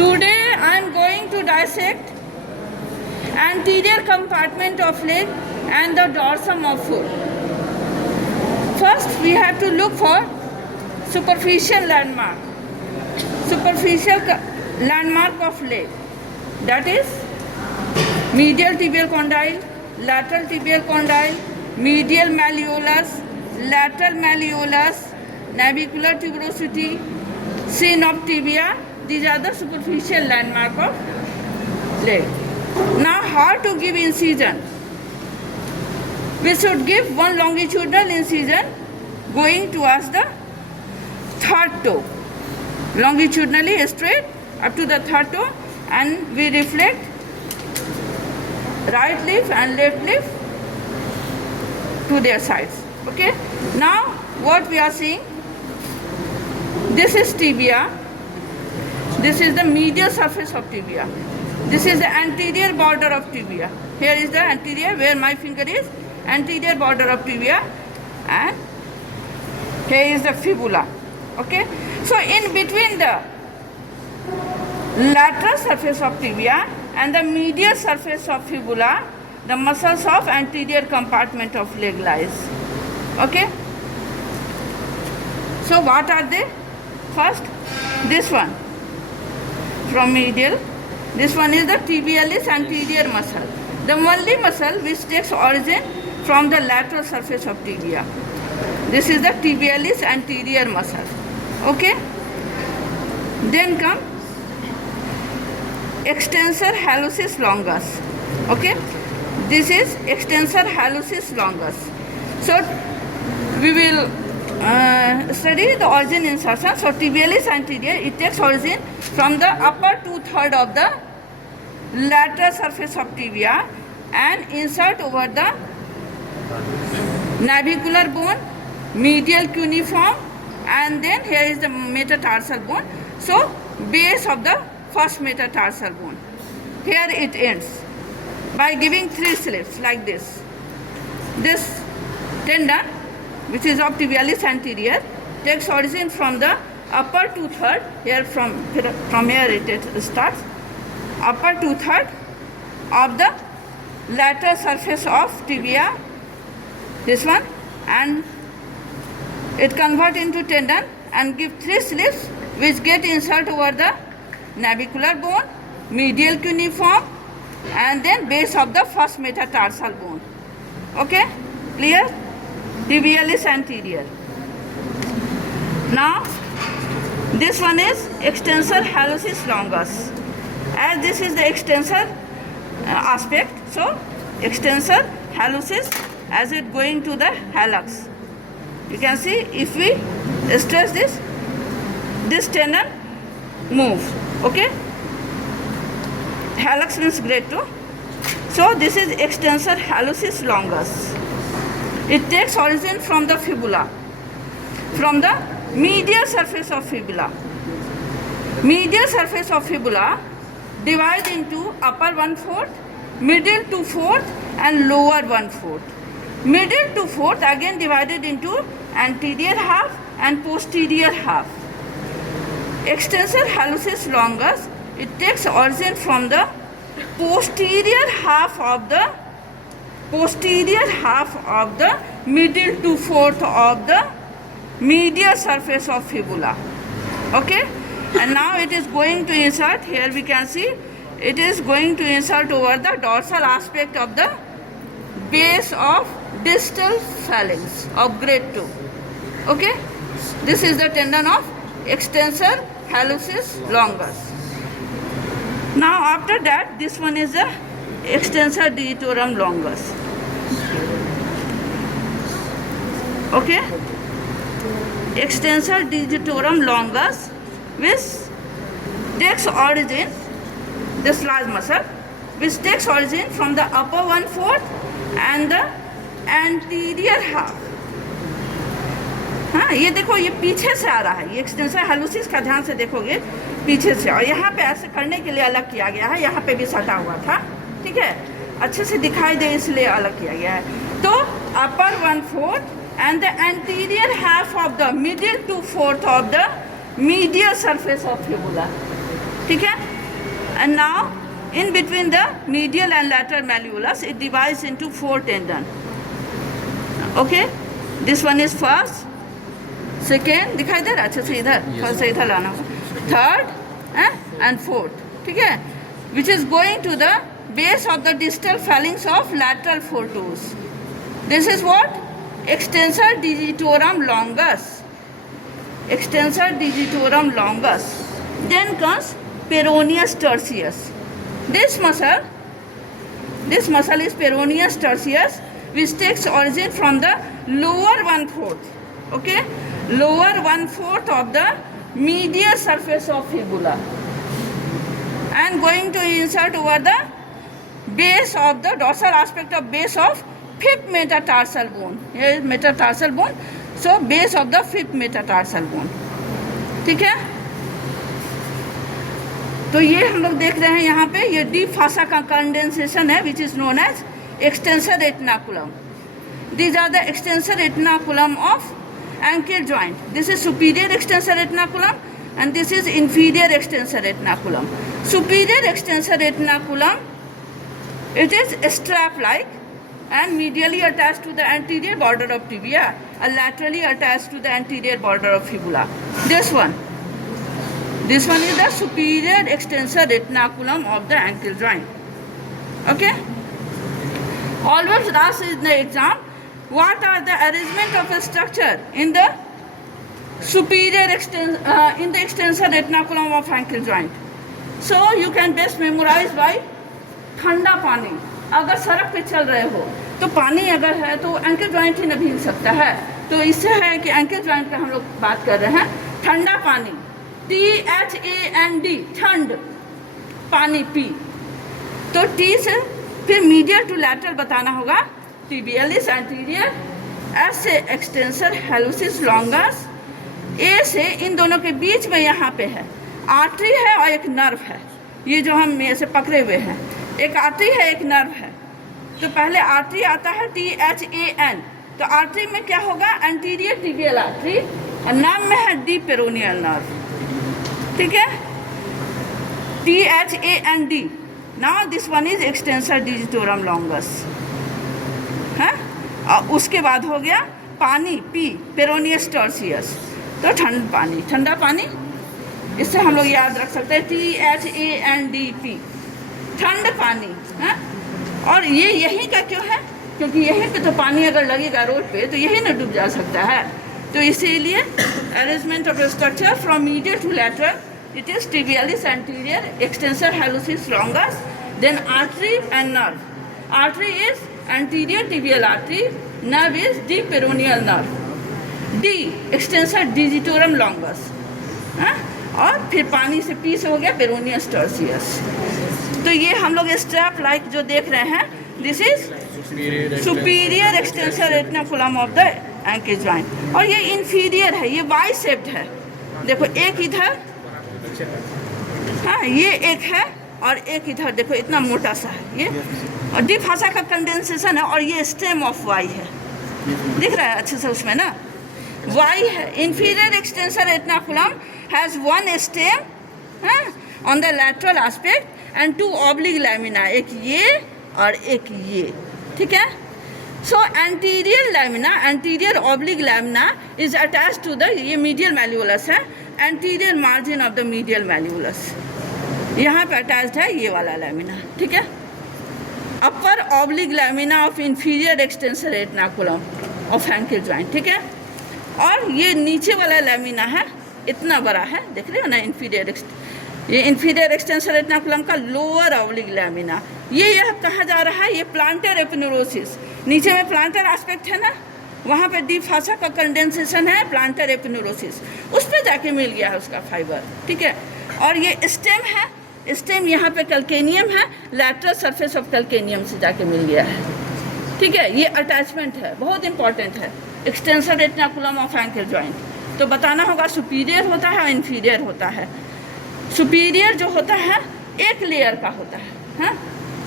Today I am going to dissect anterior compartment of leg and the dorsum of foot. First we have to look for superficial landmark. Superficial landmark of leg, that is medial tibial condyle, lateral tibial condyle, medial malleolus, lateral malleolus, navicular tuberosity, syn of tibia. These are the superficial landmark of leg. Now how to give incision? We should give one longitudinal incision going towards the third toe, longitudinally straight up to the third toe, and we reflect right leaf and left leaf to their sides. Okay. Now what we are seeing, this is tibia, this is the medial surface of tibia, this is the anterior border of tibia. Here is the anterior, where my finger is, anterior border of tibia, and here is the fibula. Okay. So in between the lateral surface of tibia and the medial surface of fibula, the muscles of anterior compartment of leg lies. Okay. So what are they? First, this one from medial, this one is the tibialis anterior muscle, the only muscle which takes origin from the lateral surface of tibia. This is the tibialis anterior muscle. Okay. Then come extensor hallucis longus. Okay. This is extensor hallucis longus. So we will study the origin insertion. So tibialis anterior, it takes origin from the upper 2/3 of the lateral surface of tibia and insert over the navicular bone, medial cuneiform, and then here is the metatarsal bone. So base of the first metatarsal bone. Here it ends by giving 3 slits like this. This tendon, which is of tibialis anterior, takes origin from the upper 2/3. Here from here it starts. Upper 2/3 of the lateral surface of tibia, this one, and it convert into tendon and give 3 slits which get insert over the navicular bone, medial cuneiform, and then base of the first metatarsal bone. Okay, clear? Tibialis anterior. Now this one is extensor hallucis longus. As this is the extensor aspect, so extensor hallucis as it going to the hallux. You can see if we stress this tendon moves. Okay. Hallux means great toe. So this is extensor hallucis longus. It takes origin from the fibula, from the medial surface of fibula. Medial surface of fibula divide into upper 1/4, middle 2/4, and lower 1/4. Middle 2/4 again divided into anterior half and posterior half. Extensor hallucis longus, it takes origin from the posterior half of the middle 2/4 of the medial surface of fibula. Okay. And now it is going to insert, here we can see, it is going to insert over the dorsal aspect of the base of distal phalanx of great toe. Okay. This is the tendon of extensor hallucis longus. Now after that, this one is the extensor digitorum longus. Okay. Extensor digitorum longus, which takes origin, this large muscle, which takes origin from the upper 1/4 and the anterior half. हाँ, ये देखो, ये पीछे से आ रहा है, ये extensor हालुसिस का ध्यान से देखोगे पीछे से, और यहाँ पे ऐसे करने के लिए अलग किया गया है, यहाँ पे भी सटा हुआ था, ठीक है, अच्छे से दिखाई दे इसलिए अलग किया गया है. तो अपर 1/4 and the anterior half of the middle 2/4 of the medial surface of fibula. ठीक है. And now in between the medial and lateral malleolus it divides into 4 tendon. Okay, this one is first, second, दिखाई दे रहा अच्छे से इधर, first से इधर लाना, थर्ड एंड फोर्थ. ठीक है, which is going to the base of the distal phalanx of lateral four toes. This is what? Extensor digitorum longus. Extensor digitorum longus. Then comes peroneus tertius. This muscle is peroneus tertius, which takes origin from the lower 1/4. Okay, lower 1/4 of the medial surface of fibula, and going to insert over the base of the dorsal aspect of base of fifth metatarsal bone. Here is metatarsal bone, so base of the fifth metatarsal bone. ठीक है, तो ये हम लोग देख रहे हैं यहाँ पे, ये डीप फासा का कंडेंसेशन है, which is known as extensor retinaculum. These are the extensor retinaculum of ankle joint. This is superior extensor retinaculum and this is inferior extensor retinaculum. Superior extensor retinaculum, it is strap-like and medially attached to the anterior border of tibia and laterally attached to the anterior border of fibula. This one is the superior extensor retinaculum of the ankle joint. Okay? Always asked in the exam, what are the arrangement of a structure in the superior in the extensor retinaculum of ankle joint? So you can best memorize by ठंडा पानी. अगर सड़क पे चल रहे हो तो पानी अगर है तो एंकल जॉइंट ही न भीग सकता है. तो इससे है कि एंकल जॉइंट का हम लोग बात कर रहे हैं. ठंडा पानी, THAND, ठंड, पानी पी. तो T से फिर मीडियल टू लैटरल बताना होगा, tibialis anterior, S से एक्सटेंसर हेलुसिस लॉन्गस, A से इन दोनों के बीच में यहाँ पे है आर्टरी है और एक नर्व है. ये जो हम ऐसे पकड़े हुए हैं, एक आर्टरी है एक नर्व है. तो पहले आर्टरी आता है THAN. तो आर्टरी में क्या होगा? एंटीरियर टिबियल आर्टरी, और नर्व में है डीप पेरोनियल नर्व. ठीक है, THAND. Now this one is extensor digitorum longus है. और उसके बाद हो गया पानी पी, पेरोनियस टर्सियस. तो ठंडा पानी, इससे हम लोग याद रख सकते हैं THANDP, ठंड पानी है. और ये यहीं का क्यों है? क्योंकि यहीं पे तो पानी अगर लगेगा रोड पे तो यही ना डूब जा सकता है. तो इसीलिए arrangement of structure from medial to lateral, it is tibialis anterior, extensor hallucis longus, then artery and nerve. Artery is anterior tibial artery, nerve is deep peroneal nerve. D extensor digitorum longus. और फिर पानी से P से हो गया peroneus Tarsus. तो ये हम लोग स्ट्रैप लाइक जो देख रहे हैं, this is superior extensor retinaculum of the ankle joint. और ये इंफीरियर है, ये वाई शेप्ड है. देखो एक इधर, हाँ ये एक है, और एक इधर देखो इतना मोटा सा है ये. और डीप फासा का कंडेंसेशन है, और ये स्टेम ऑफ वाई है. दिख रहा है अच्छे से उसमें ना, वाई है. Inferior extensor retinaculum has one stem on the lateral aspect and two oblique lamina, एक ये और एक ये. ठीक है. So anterior lamina, anterior oblique lamina is attached to the, ये मीडियल मैल्यूलस है, anterior margin of the medial malleolus. यहाँ पे अटैच्ड है ये वाला लैमिना. ठीक है. Upper oblique lamina of inferior extensor retinaculum of ankle joint. ठीक है. और ये नीचे वाला लैमिना है, इतना बड़ा है, देख रहे हो ना, ये इंफीरियर एक्सटेंसर रेटिनाकुलम का लोअर ऑब्लिक लैमिना. ये कहा जा रहा है, ये प्लांटर एपिनेरोसिस. नीचे में प्लांटर एस्पेक्ट है ना, वहाँ पे डीप फासा का कंडेंसेशन है, प्लांटर एपिनेरोसिस, उस पर जाके मिल गया है उसका फाइबर. ठीक है. और ये स्टेम है, स्टेम यहाँ पे कैल्केनियम है, लैटरल सरफेस ऑफ कैल्केनियम से जाके मिल गया है. ठीक है. ये अटैचमेंट है, बहुत इंपॉर्टेंट है, extensor retinaculum of ankle joint. तो बताना होगा सुपीरियर होता है और इन्फीरियर होता है. सुपीरियर जो होता है एक लेयर का होता है,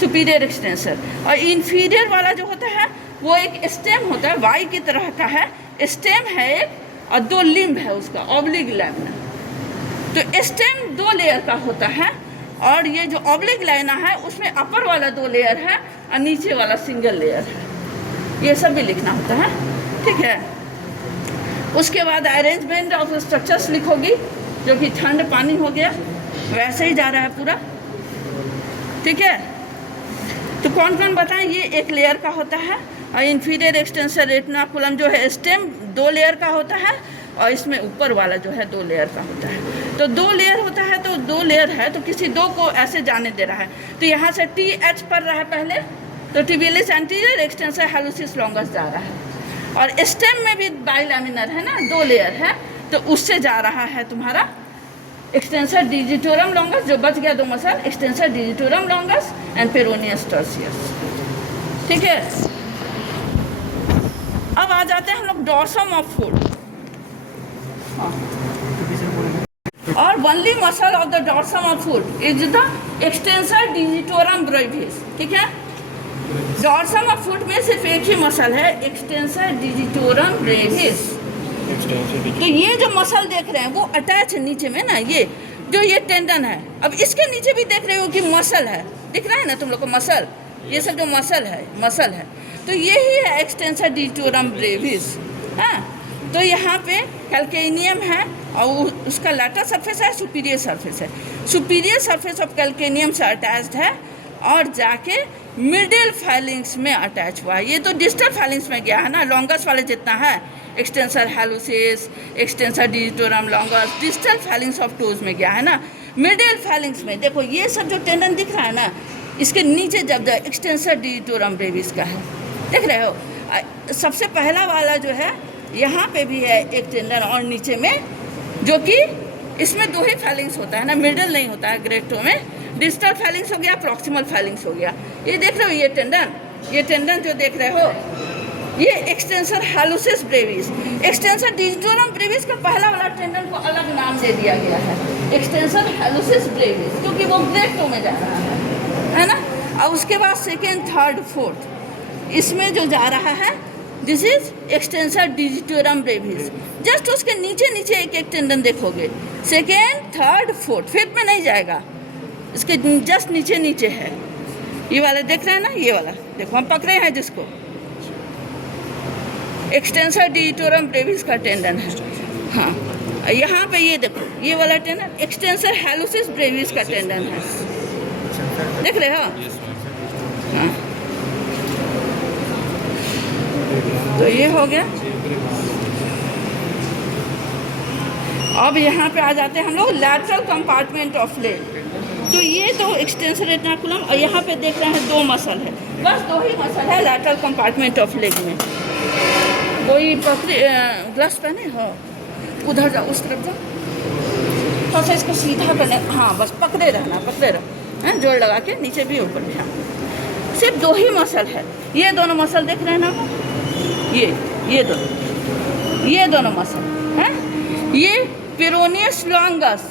सुपीरियर एक्सटेंसर, और इन्फीरियर वाला जो होता है वो एक स्टेम होता है, वाई की तरह का है, स्टेम है एक, और दो लिम्ब है उसका, ऑब्लिक लैमिना. तो स्टेम 2 लेयर का होता है, और ये जो ऑब्लिक लाइना है उसमें अपर वाला 2 लेयर है और नीचे वाला सिंगल लेयर है। ये सब भी लिखना होता है, ठीक है। उसके बाद अरेंजमेंट ऑफ स्ट्रक्चर्स लिखोगी, जो कि ठंड पानी हो गया, वैसे ही जा रहा है पूरा, ठीक है। तो कौन कौन बताएं, ये 1 लेयर का होता है, और इन्फीरियर एक्सटेंसर रेटिनाकुलम जो है स्टेम 2 लेयर का होता है, और इसमें ऊपर वाला जो है 2 लेयर का होता है। तो 2 लेयर होता है, तो 2 लेयर है, तो किसी 2 को ऐसे जाने दे रहा है। तो यहाँ से TH पढ़ रहा है पहले, तो टिबियलिस एंटीरियर एक्सटेंसर हालुसिस लॉन्गस जा रहा है, और स्टेम में भी बाइलैमिनर है ना, 2 लेयर है, तो उससे जा रहा है तुम्हारा एक्सटेंसर डिजिटोरम लॉन्गस, जो बच गया 2 muscle, extensor digitorum longus and peroneus Tarsus, ठीक है। अब आ जाते हैं हम लोग डॉर्सम ऑफ फुट, और only muscle of the dorsum of foot is the extensor digitorum Brevis, ठीक है। डॉर्सम ऑफ फुट में सिर्फ एक ही मसल है, एक्सटेंसर डिजिटोरम ब्रेविस। तो ये जो मसल देख रहे हैं वो अटैच है नीचे में ना, ये जो ये टेंडन है। अब इसके नीचे भी देख रहे हो कि मसल है, दिख रहा है ना तुम लोग को मसल, ये सब जो मसल है, तो यही है एक्सटेंसर डिजिटोरम ब्रेविस, हाँ। तो यहाँ पे कैल्केनियम है, और उसका लैटरल सरफेस है, सुपीरियर सरफेस है। सुपीरियर सरफेस ऑफ कैल्केनियम से अटैच्ड है, और जाके मिडिल फाइलिंग्स में अटैच हुआ है। ये तो डिस्टल फाइलिंग्स में गया है ना, लॉन्गस वाले जितना है, extensor hallucis, extensor digitorum longus, distal phalanges of toes में गया है ना। मिडिल फाइलिंग्स में देखो ये सब जो टेंडन दिख रहा है ना, इसके नीचे जब एक्सटेंसर डिजिटोरम ब्रेविस का है, देख रहे हो। सबसे पहला वाला जो है यहाँ पे भी है एक टेंडन, और नीचे में, जो कि इसमें 2 ही फाइलिंग्स होता है ना, मिडिल नहीं होता है ग्रेक्टो में। डिस्टल फाइलिंग्स हो गया, प्रॉक्सिमल फाइलिंग्स हो गया। ये देख रहे हो ये टेंडन जो देख रहे हो, ये extensor hallucis brevis. Extensor digitorum brevis का पहला वाला टेंडन को अलग नाम दे दिया गया है, एक्सटेंसर हालुसिस ब्रेविस, क्योंकि वो ग्रेक्टो में जा रहा है ना। और उसके बाद 2nd, 3rd, 4th इसमें जो जा रहा है, this is extensor digitorum Brevis. Just उसके नीचे नीचे एक टेंडन देखोगे, 2nd, 3rd, 4th, 5th में नहीं जाएगा, इसके जस्ट नीचे नीचे है। ये वाले देख रहे हैं ना, ये वाला देखो, हम पकड़े हैं जिसको, एक्सटेंसर डिजिटोरम ब्रेविस का टेंडन है, हाँ। यहाँ पे ये देखो, ये वाला टेंडन एक्सटेंसर हालुसिस ब्रेविस का टेंडन है, देख रहे हो, हाँ। तो ये हो गया। अब यहाँ पे आ जाते हैं हम लोग लैटरल कंपार्टमेंट ऑफ लेग। तो ये तो एक्सटेंसर रेटिनाकुलम, और यहाँ पे देख रहे हैं 2 मसल है, बस 2 ही मसल है लैटरल कंपार्टमेंट ऑफ लेग में। कोई पकड़े ग्लव्स पहने हो, उधर जाओ, उस तरफ जाओ, थोड़ा सा इसको सीधा करना, हाँ बस पकड़े रहो, हैं, जोड़ लगा के, नीचे भी ऊपर भी, हाँ। सिर्फ 2 ही मसल है, ये दोनों मसल देख रहे हैं ना, ये दोनों मसल हैं। ये पेरोनियस लॉन्गस,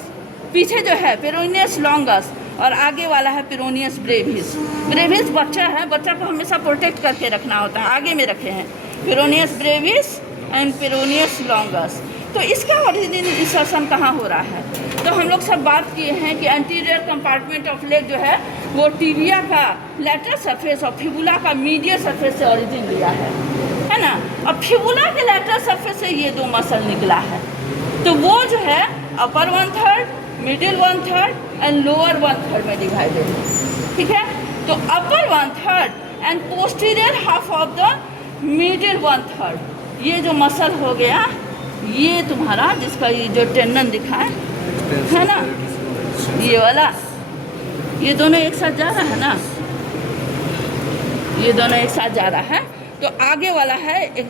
पीछे जो है पेरोनियस लॉन्गस, और आगे वाला है पेरोनियस ब्रेविस। ब्रेविस बच्चा है, बच्चा को हमेशा प्रोटेक्ट करके रखना होता है, आगे में रखे हैं peroneus Brevis and peroneus longus. तो इसका ओरिजिनल इंसर्शन कहाँ हो रहा है, तो हम लोग सब बात किए हैं कि एंटीरियर कंपार्टमेंट ऑफ लेग जो है वो टिबिया का लैटरल सरफेस और फिबुला का मीडियल सरफेस से ओरिजिन लिया है ना। अब फिबुला के लैटरल सरफेस से ये 2 मसल निकला है, तो वो जो है अपर 1/3, मिडिल 1/3 एंड लोअर 1/3 में डिवाइडेड है, ठीक है। तो अपर 1/3 and posterior half of the middle 1/3, ये जो मसल हो गया, ये तुम्हारा जिसका ये जो टेंडन दिखा है ना, ये वाला, ये दोनों एक साथ जा रहा है ना, ये दोनों एक साथ जा रहा है। तो आगे वाला है एक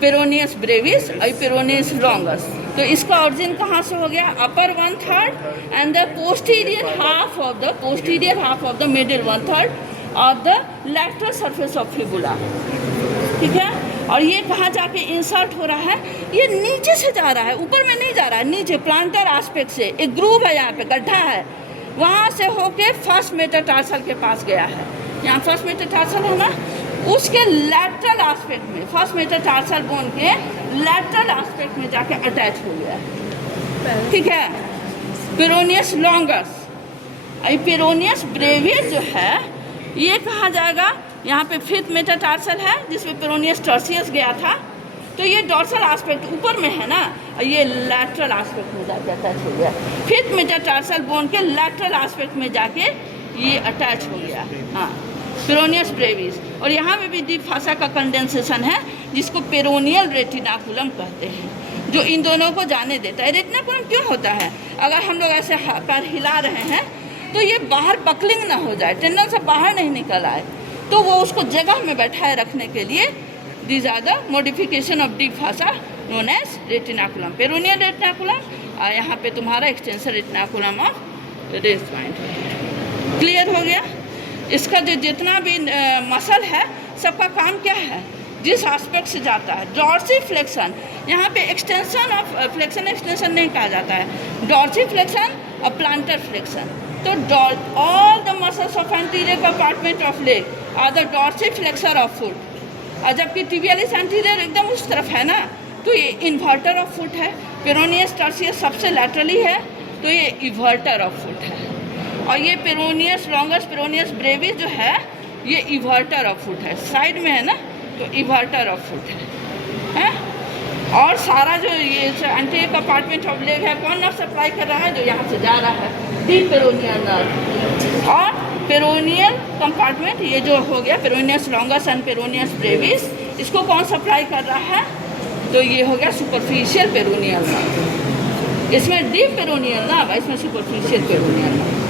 पेरोनियस ब्रेविस और पेरोनियस लॉन्गस। तो इसका ओरिजिन कहाँ से हो गया, अपर 1/3 and the posterior half of the middle 1/3 of the lateral surface of fibula, ठीक है। और ये कहाँ जाके इंसर्ट हो रहा है, ये नीचे से जा रहा है, ऊपर में नहीं जा रहा है, नीचे प्लांटर एस्पेक्ट से एक ग्रूव है, यहाँ पे गड्ढा है, वहाँ से होके फर्स्ट मेटाटार्सल के पास गया है। यहाँ फर्स्ट मेटाटार्सल है ना, उसके लैटरल एस्पेक्ट में, फर्स्ट मेटाटार्सल बोन के लैटरल एस्पेक्ट में जाके अटैच हो गया है, ठीक है। Peroneus longus. पेरोनियस ब्रेविस जो है ये कहाँ जाएगा, यहाँ पे 5th मेटाटार्सल है जिसमें पेरोनियस टर्सियस गया था, तो ये डॉर्सल एस्पेक्ट ऊपर में है ना, ये लैटरल एस्पेक्ट में जाके अटैच हो गया। 5th मेटाटार्सल बोन के लैटरल एस्पेक्ट में जाके ये अटैच हो गया, हाँ, पेरोनियस ब्रेविस। और यहाँ पे भी डीप फासा का कंडेंसेशन है जिसको पेरोनियल रेटिनाकुलम कहते हैं, जो इन दोनों को जाने देता है। रेटिनाकुलम क्यों होता है, अगर हम लोग ऐसे पैर हिला रहे हैं तो ये बाहर बकलिंग ना हो जाए, टेंडन से बाहर नहीं निकल आए, तो वो उसको जगह में बैठाए रखने के लिए these are the modification of deep fascia known as retinaculum, peroneal retinaculum, और यहाँ पे तुम्हारा extensor retinaculum of race point. Clear हो गया। इसका जो जितना भी मसल है सबका काम क्या है, जिस एस्पेक्ट से जाता है। डॉर्सी फ्लेक्शन, यहाँ पे एक्सटेंशन ऑफ फ्लेक्शन एक्सटेंशन नहीं कहा जाता है, डॉर्सी फ्लेक्शन और प्लांटर फ्लेक्शन। तो all the muscles of anterior compartment of leg are the dorsiflexor of foot, और जबकि टिबियालिस एंटीरियर एकदम उस तरफ है ना, तो ये इन्वर्टर ऑफ फुट है। पेरोनियस टर्सियस सबसे लैटरली है, तो ये इन्वर्टर ऑफ फुट है। और ये पेरोनियस लॉन्गस, पेरोनियस ब्रेविस जो है ये इन्वर्टर ऑफ फुट है, साइड में है ना, तो इन्वर्टर ऑफ फुट है। और सारा जो ये एंटीरियर कंपार्टमेंट ऑफ लेग है कौन नर्व सप्लाई कर रहा है, जो यहाँ से जा रहा है, डीप पेरोनियल नर्व। और पेरोनियल कंपार्टमेंट ये जो हो गया peroneus longus and peroneus Brevis, इसको कौन सप्लाई कर रहा है, तो ये हो गया सुपरफिशियल पेरोनियल नर्व। इसमें डीप पेरोनियल नर्व, इसमें सुपरफिशियल पेरोनियल नर्व।